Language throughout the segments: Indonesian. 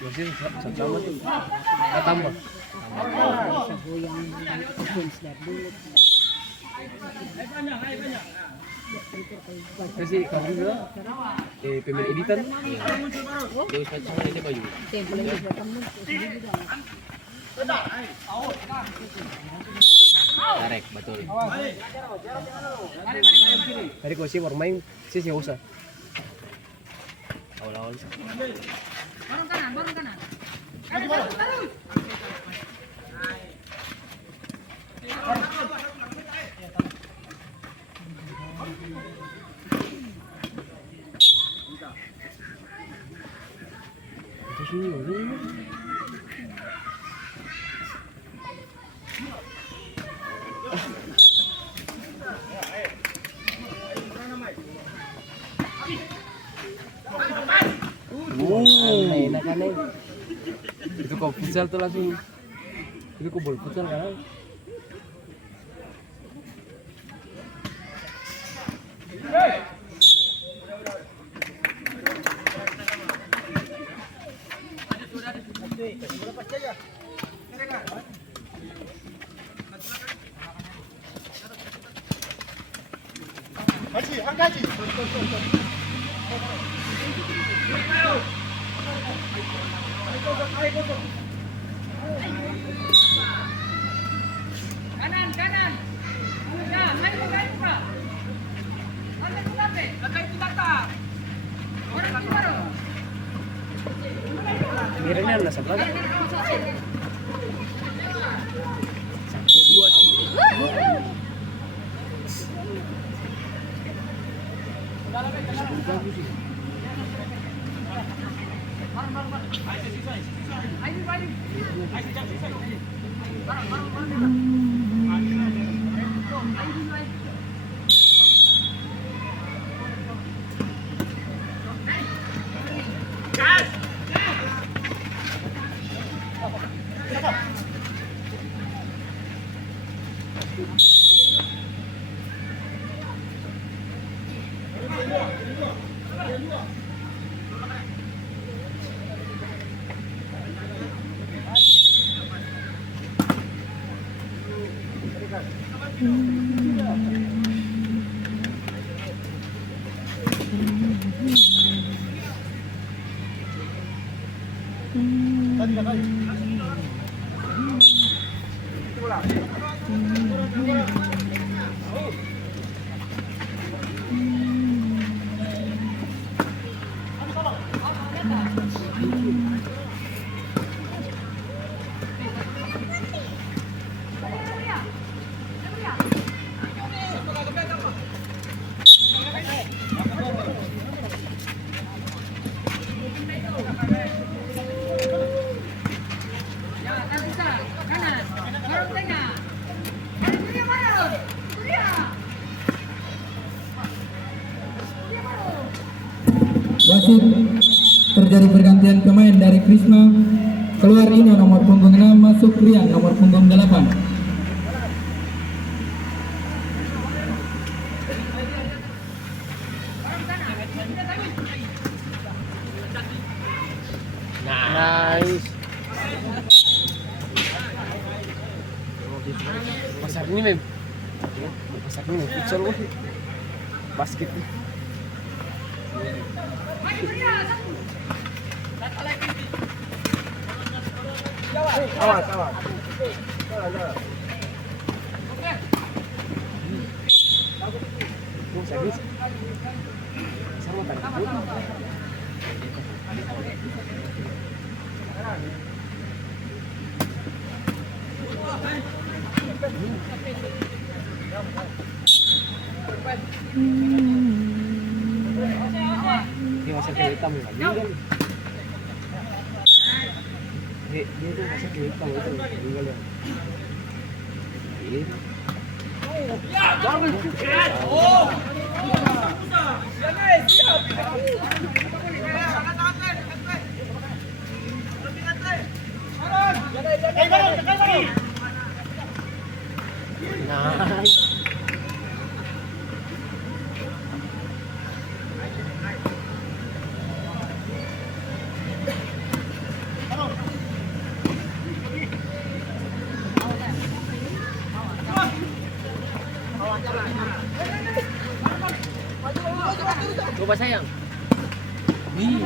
Masih sama tuh. Tambah. Kasih kamu juga. Pemain editan. Terus macam mana dia baju? Tarik betul. Tadi kau sih bermain sih usah. Awal-awal. Barang kanan. Enak-enak. Itu kok futsal tuh langsung. Itu kok bola futsal kan? Haji, Haji. Kanan. Ya, main buka. Ambil kudape. Lakai kudata. Orang baru. Miranya ada sebelah. Wasit terjadi pergantian pemain dari Krisna, keluar Ino nomor punggung 6, masuk Rian nomor punggung 8. Nice. Pasar ini mem. Pasar ini futsal loh. Basket. Awas. Jalan. Servis. Sama tadi. Ini masa hitam ya, meninggal. Dia tuh masa hitam itu meninggal ya. Ini. Nice. coba sayang. Nih,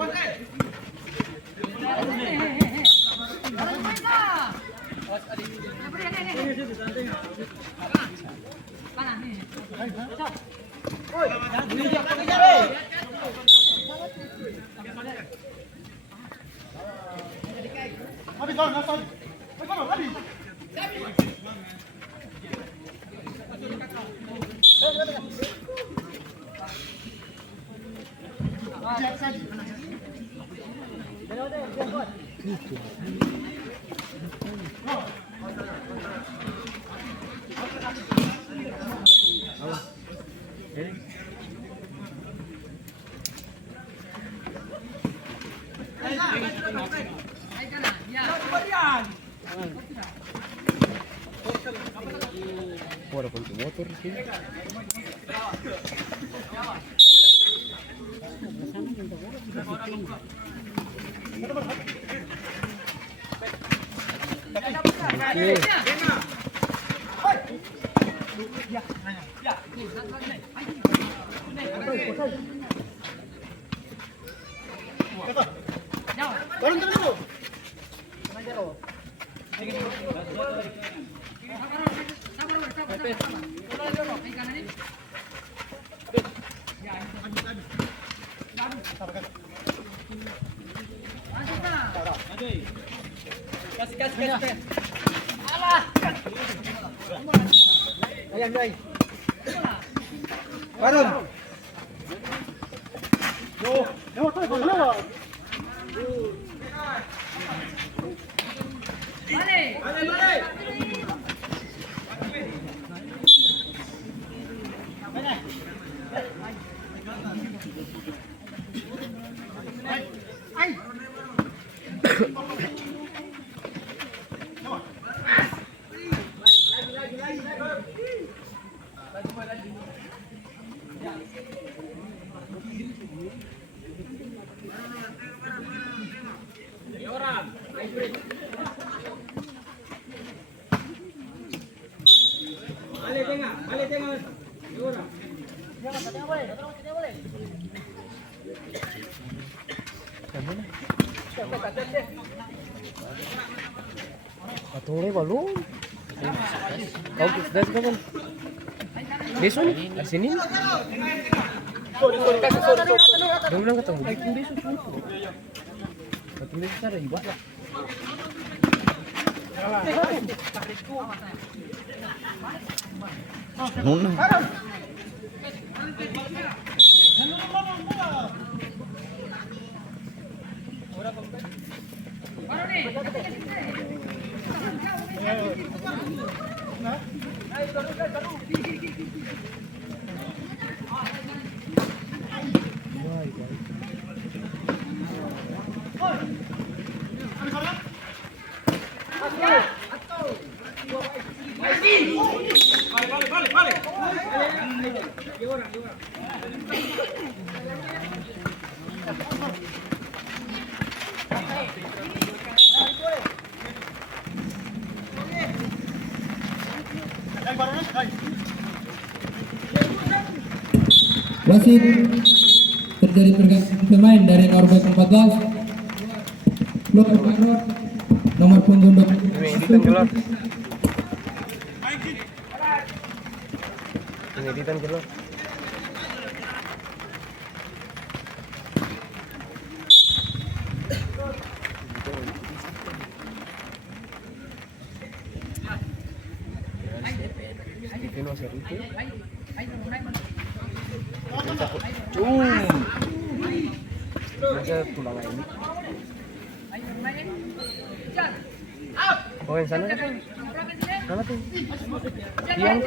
oke. Ada kunci motor sih. Patulay balon. Kau sudah kapan? Besok nih, sini. Dia bilang ketemu bikin besok. Ketemu besok ada ibadah. Wasit terjadi pergantian pemain dari nomor 14 Lok Marot, nomor punggung 20. Editan keluar. Tulang ini. Oh, yang sana kan? Sana tuh. Yang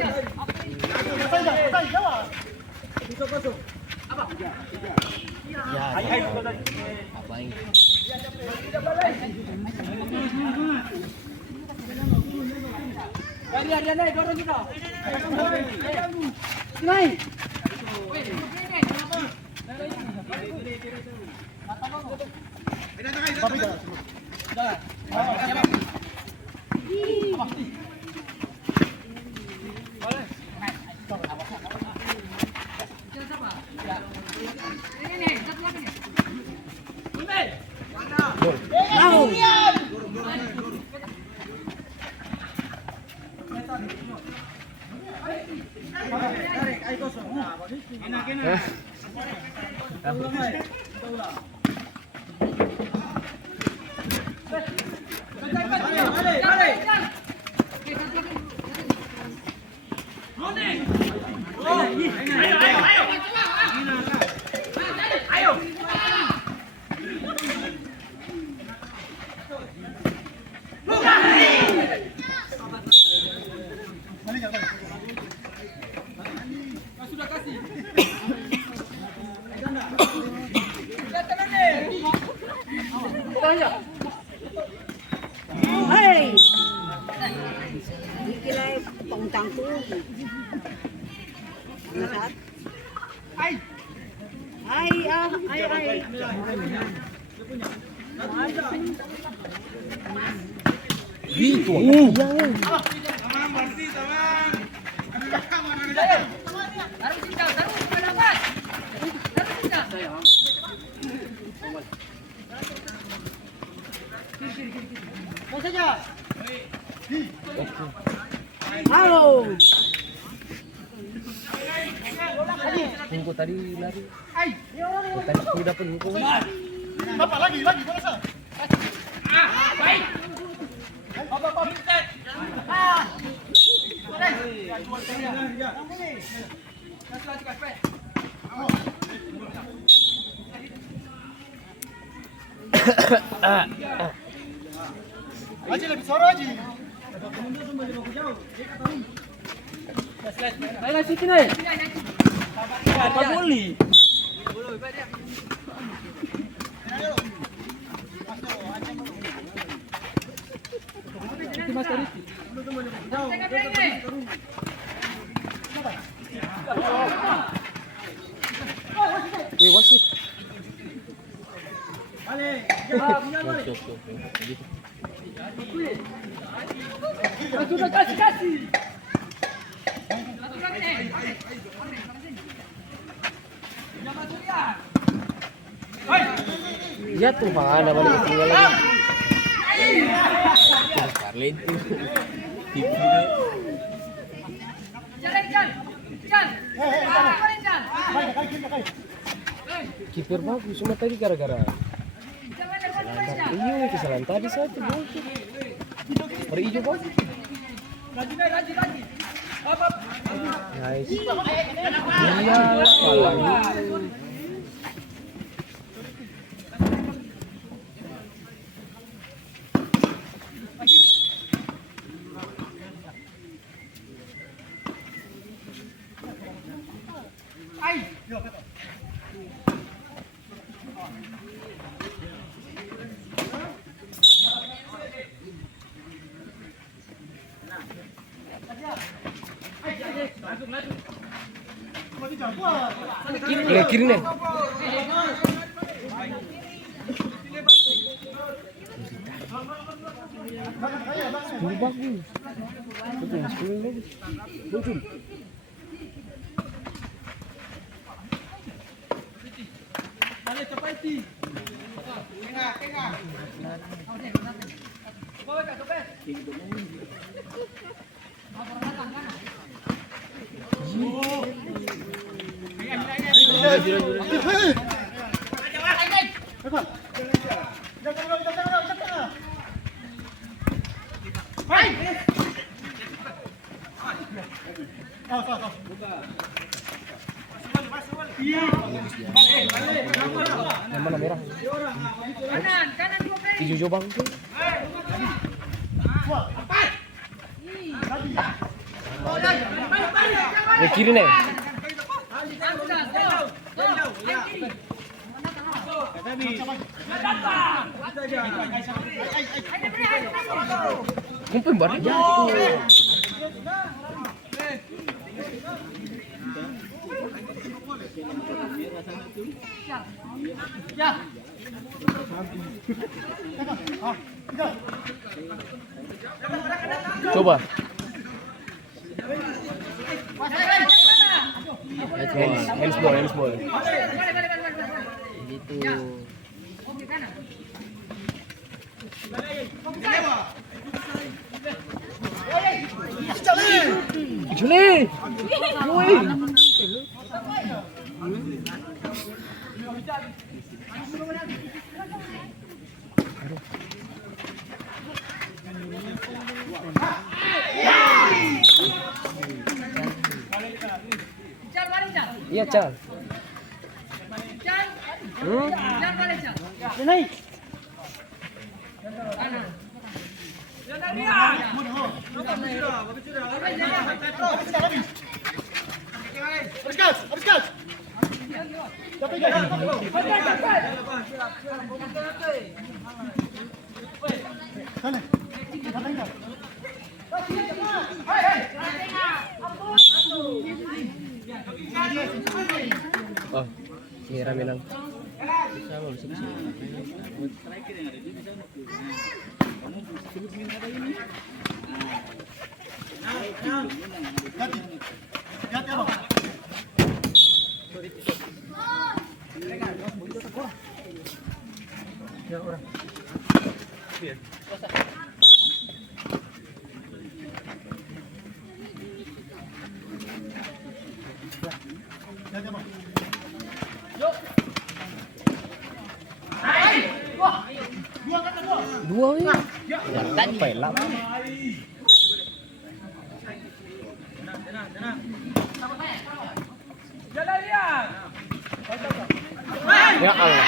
Apain? Hei, dikilai pengtangku. Nasat. Ai, ai. Gitu. Taruh tinggal, taruh dapat. Taruh tinggal. Halo. Tunggu tadi lari. Tadi sudah pun hukum. Lagi, bola sah. Baik. Haji lebih suara Haji. Wih, wasit. Sudah kasih. Ya tuh ada balik tinggal lagi. Scarlett itu. Jalan. Kiper bagus, cuma tadi gara-gara kesalahan tadi satu gol. Hari hijau bagus. Nice. Iya, palang. Kiri nih. Sepuluh bagus. Betul, 10 bagus. Betul. Yang mana merah? Kanan 2 kali. Hijau bang tuh. Balik. kiri nih. Kumpul bareng. Coba. Handsball. Gitu. Juli. Iya, Cal. Habis gas. Dapat gas. Sana. Dapat gas. Oh, ini rame lang. Hati apa? Dua ya. Tadi pelak. Ya Allah.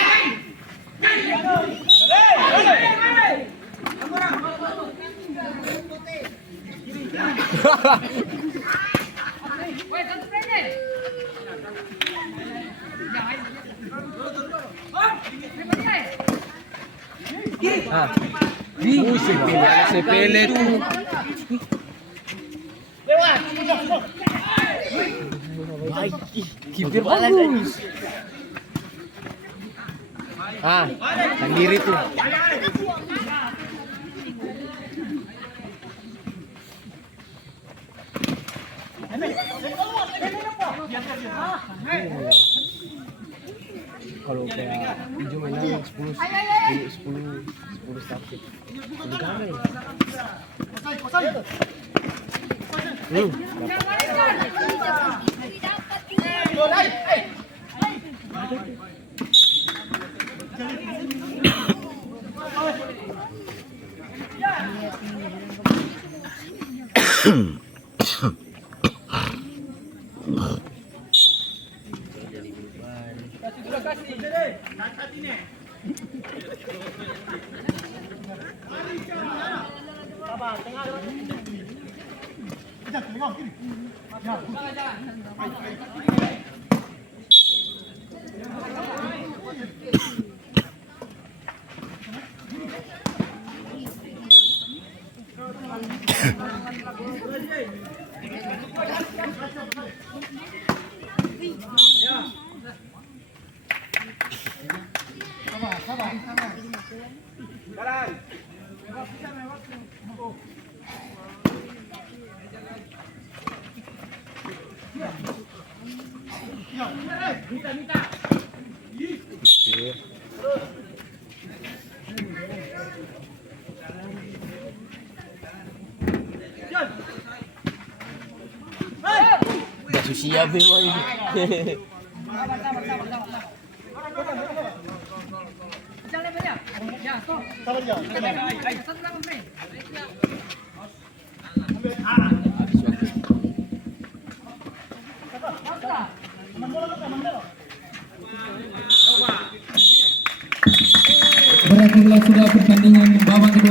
Ah. Sepele tuh. Lewat. Baik. Kipir bagus. Ah, sendiri tuh. Kalau kayak hijau mainan 10 starter. Lebih ganda ya. Udah siap memang ini. Sabar ya. Berakhirlah sudah pertandingan babak kedua.